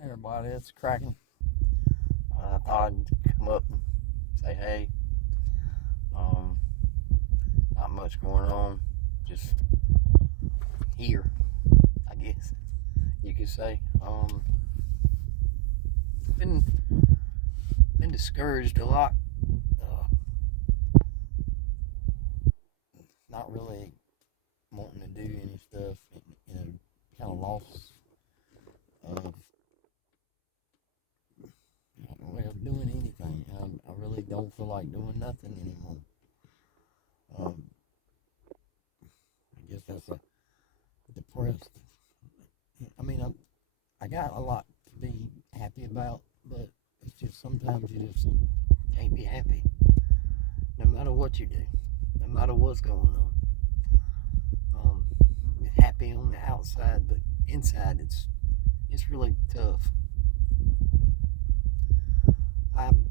Hey everybody, it's Kraken. I thought I'd come up and say hey. Um, Not much going on, just here, I guess you could say. Been been discouraged a lot. Uh, Not really wanting to do any stuff. Kind of lost of doing anything. I really don't feel like doing nothing anymore. Um, I guess that's a depressed. I mean, I got a lot to be happy about, but it's just sometimes you just can't be happy, no matter what you do, no matter what's going on. Happy on the outside, but inside it's really tough. I'm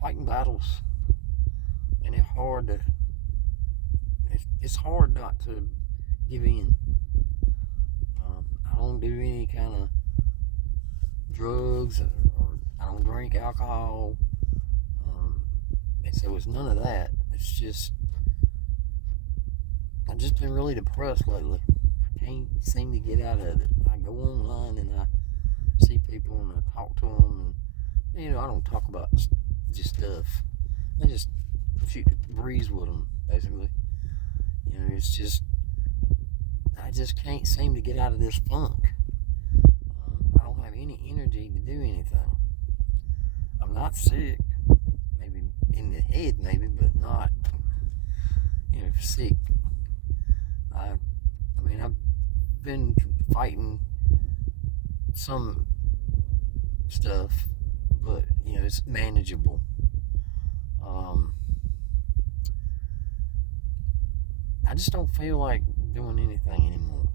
fighting battles, and it's hard not to give in. I don't do any kind of drugs, or I don't drink alcohol, and so it's none of that. It's just I've just been really depressed lately. I can't seem to get out of it. I go online and I see people and I talk to them, and I don't talk about just stuff. I just shoot the breeze with them, basically. It's just I just can't seem to get out of this funk. I don't have any energy to do anything. I'm not sick, maybe in the head, maybe, but not, sick. I mean, I've been fighting some stuff, but it's manageable. Um, I just don't feel like doing anything anymore.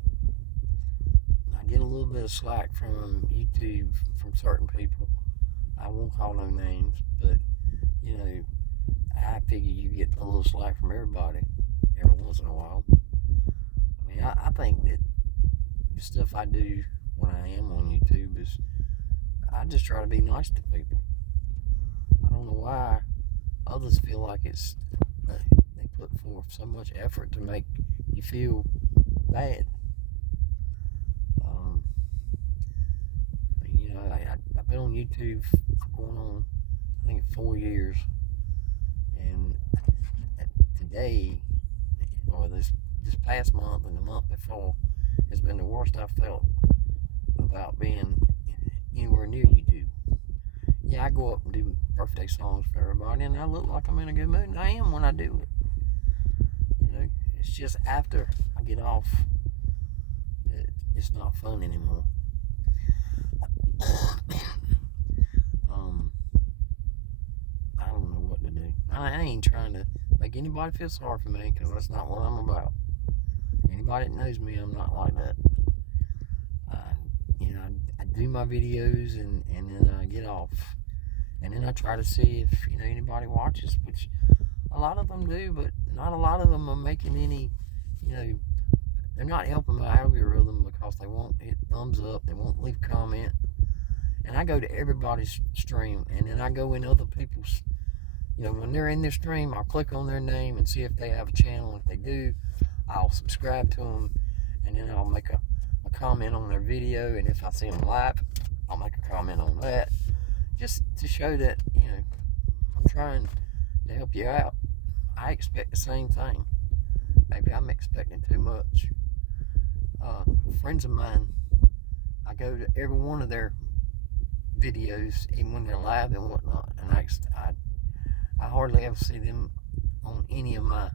I get a little bit of slack from YouTube from certain people. I won't call no names, but I figure you get a little slack from everybody every once in a while. I mean, I think that the stuff I do when I am on YouTube is I just try to be nice to people. I don't know why others feel like they put forth so much effort to make you feel bad. Um, I've been on YouTube for going on, I think, 4 years, and today, or this past month and the month before, has been the worst I've felt about being anywhere near YouTube. Yeah, I go up and do birthday songs for everybody, and I look like I'm in a good mood, and I am when I do it. It's just after I get off, it's not fun anymore. I don't know what to do. I ain't trying to make anybody feel sorry for me, because that's not what I'm about. Anybody that knows me, I'm not like that. I do my videos, and then I get off, and then I try to see if anybody watches, which a lot of them do, but not a lot of them are making any. They're not helping my algorithm, because they won't hit thumbs up, they won't leave a comment, and I go to everybody's stream, and then I go in other people's. When they're in their stream, I'll click on their name and see if they have a channel. If they do, I'll subscribe to them, and then I'll make a comment on their video, and if I see them live, I'll make a comment on that, just to show that I'm trying to help you out. I expect the same thing. Maybe I'm expecting too much. Friends of mine, I go to every one of their videos, even when they're live and whatnot, and I hardly ever see them on any of my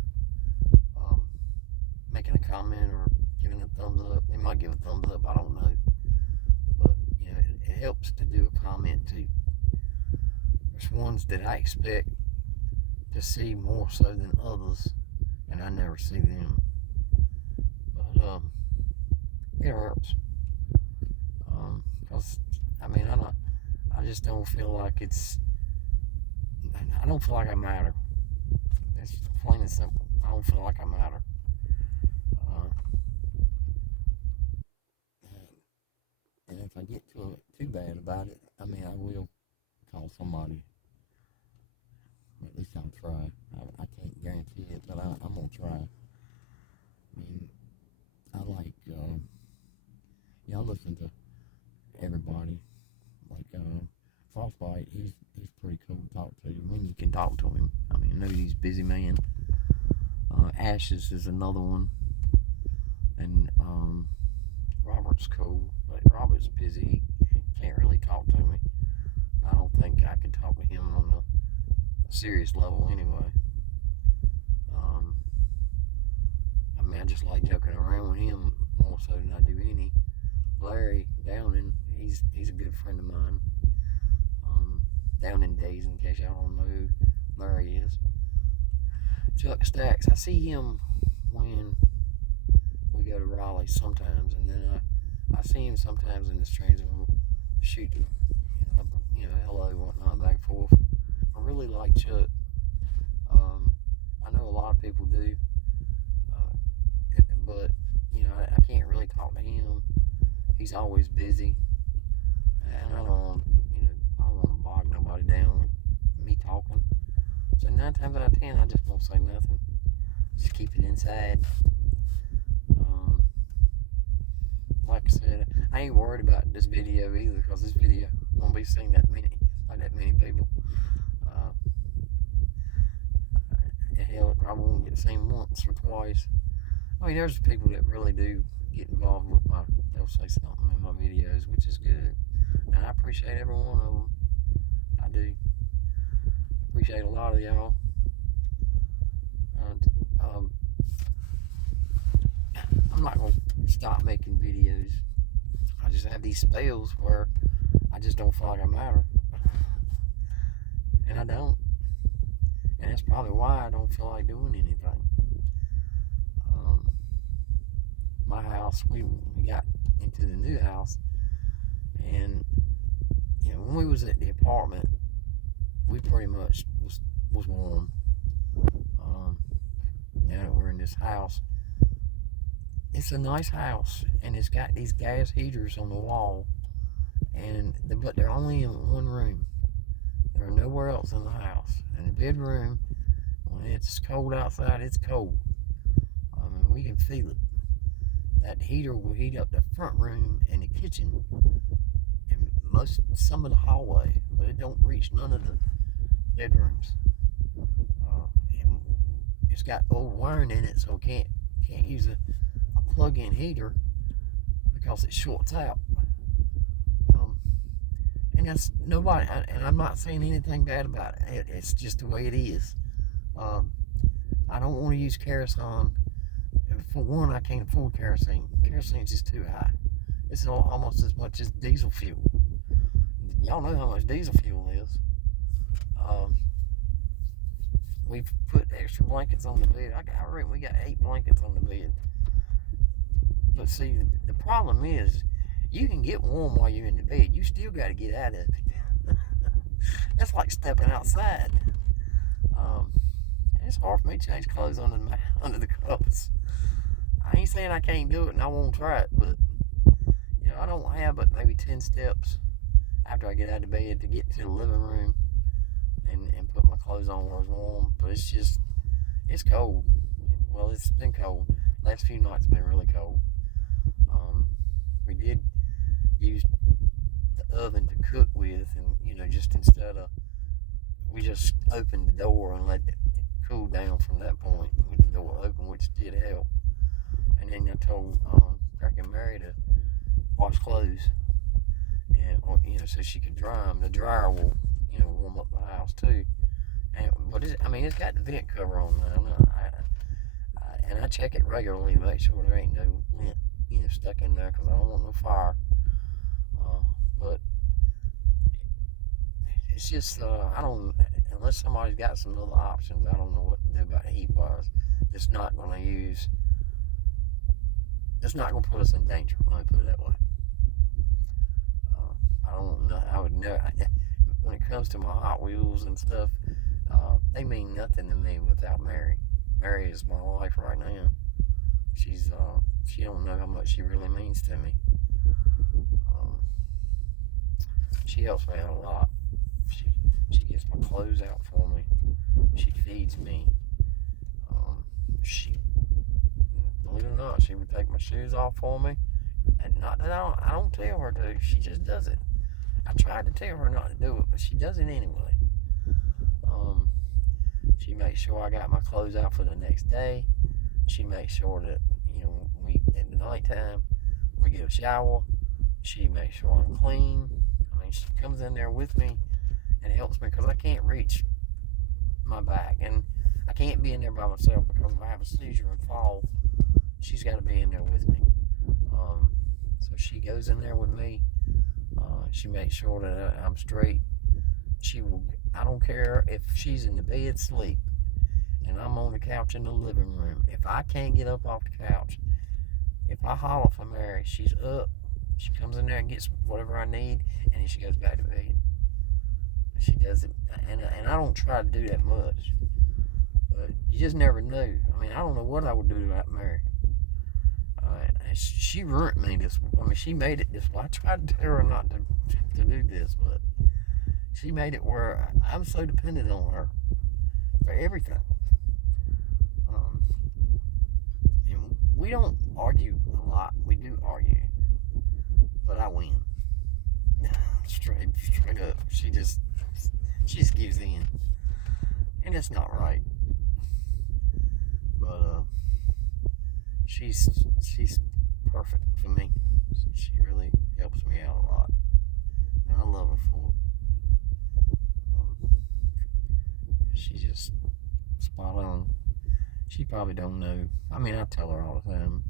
making a comment or giving a thumbs up. They might give a thumbs up, I don't know, but it helps to do a comment too. There's ones that I expect to see more so than others, and I never see them. But it hurts, because I just don't feel like I don't feel like I matter. It's plain and simple. I don't feel like I matter. if I get too bad about it, I mean, I will call somebody. At least I'll try. I can't guarantee it, but I'm gonna try. I mean, I like, I listen to everybody. Like, Frostbite, he's pretty cool to talk to when you can talk to him. I mean, I know he's a busy man. Ashes is another one. And, Robert's cool, but Robert's busy. He can't really talk to me. I don't think I could talk to him on a serious level anyway. I mean, I just like joking around with him more so than I do any. Larry Downing, he's a good friend of mine. Downing Days, in case y'all don't know who Larry is. Chuck Stacks, I see him when we go to Raleigh sometimes, and then I see him sometimes in the streets, and we'll shoot, hello and whatnot, back and forth. I really like Chuck. I know a lot of people do, but I can't really talk to him. He's always busy, and I don't want to bog nobody down with me talking. So 9 times out of 10, I just won't say nothing. Just keep it inside. Like I said, I ain't worried about this video either, because this video won't be seen by that many people. Hell, it probably won't get seen once or twice. I mean, there's people that really do get involved with they'll say something in my videos, which is good. And I appreciate every one of them. I do. I appreciate a lot of y'all. I'm not going to stop making videos. I just have these spells where I just don't feel like I matter. And I don't. And that's probably why I don't feel like doing anything. My house, we got into the new house, and when we was at the apartment, we pretty much was warm. Now that we're in this house, it's a nice house, and it's got these gas heaters on the wall, but they're only in one room. They're nowhere else in the house. In the bedroom, when it's cold outside, it's cold. I mean, we can feel it. That heater will heat up the front room and the kitchen and some of the hallway, but it don't reach none of the bedrooms. And it's got old wiring in it, so can't use a plug-in heater because it shorts out. And that's nobody, and I'm not saying anything bad about it. It's just the way it is. I don't want to use kerosene. For one, I can't afford kerosene. Kerosene's just too high. It's almost as much as diesel fuel. Y'all know how much diesel fuel is. We've put extra blankets on the bed. I reckon we got 8 blankets on the bed. But see, the problem is, you can get warm while you're in the bed. You still got to get out of it. That's like stepping outside. It's hard for me to change clothes under the covers. I ain't saying I can't do it and I won't try it, but I don't have but maybe 10 steps after I get out of bed to get to the living room and put my clothes on where it's warm. But it's cold. Well, it's been cold. Last few nights been really cold. We did use the oven to cook with, and just instead of, we just opened the door and let it cool down from that point with the door open, which did help. And then I told Kraken Mary to wash clothes, so she could dry them. The dryer will warm up the house too. But it's got the vent cover on now. And I check it regularly to make sure there ain't no lint stuck in there, because I don't want no fire. But it's just unless somebody's got some other options, I don't know what to do about the heat wise. It's not going to put us in danger, let me put it that way. I don't know. I would never. When it comes to my Hot Wheels and stuff, they mean nothing to me without Mary. Mary is my life right now. She don't know how much she really means to me. She helps me out a lot. She gets my clothes out for me. She feeds me. She, believe it or not, she would take my shoes off for me. And not that I don't tell her to. She just does it. I tried to tell her not to do it, but she does it anyway. She makes sure I got my clothes out for the next day. She makes sure that, we at the nighttime we get a shower. She makes sure I'm clean. I mean, she comes in there with me and helps me because I can't reach my back, and I can't be in there by myself because if I have a seizure and fall, she's got to be in there with me. So she goes in there with me. She makes sure that I'm straight. I don't care if she's in the bed asleep and I'm on the couch in the living room. If I can't get up off the couch, if I holler for Mary, she's up. She comes in there and gets whatever I need, and then she goes back to bed. She does it, and I don't try to do that much. But you just never know. I mean, I don't know what I would do without Mary. She ruined me this. I mean, she made it this way. I tried to tell her not to do this, but she made it where I'm so dependent on her for everything. And we don't argue a lot. We do argue, but I win. straight up. She just gives in, and it's not right. But she's perfect for me. She really helps me out a lot, and I love her for it. She's just spot on. She probably don't know. I mean, I tell her all the time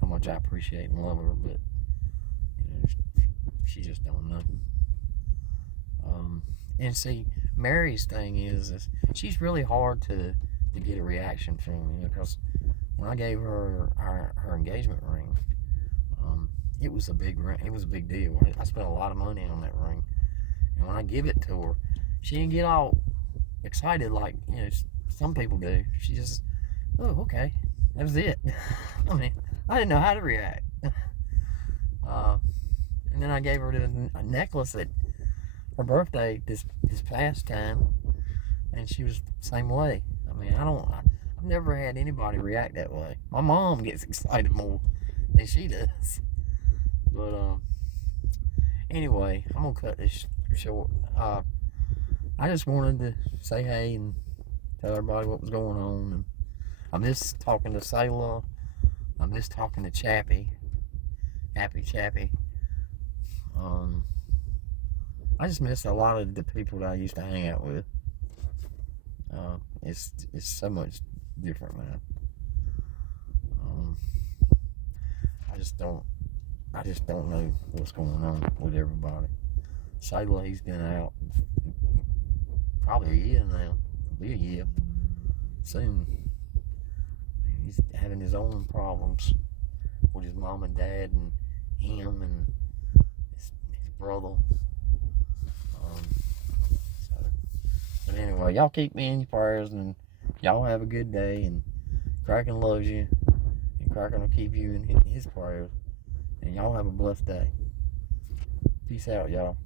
how much I appreciate and love her, but she just don't know. And see, Mary's thing is she's really hard to get a reaction from, because when I gave her her engagement ring, it was a big ring. It was a big deal. I spent a lot of money on that ring, and when I give it to her, she didn't get all excited like some people do. She just, oh, okay, that was it. I mean, I didn't know how to react. And then I gave her a necklace at her birthday this past time, and she was the same way. I mean, I've never had anybody react that way. My mom gets excited more than she does. But anyway, I'm gonna cut this short. I just wanted to say hey and tell everybody what was going on. And I miss talking to Sailor. I miss talking to Chappie. Happy Chappie. I just miss a lot of the people that I used to hang out with. It's so much different now. I just don't know what's going on with everybody. Sailor, he's been out probably a year now. It'll be a year soon. He's having his own problems with his mom and dad and him and his brother. But anyway, y'all keep me in your prayers, and y'all have a good day, and Kraken loves you, and Kraken will keep you in his prayers, and y'all have a blessed day. Peace out, y'all.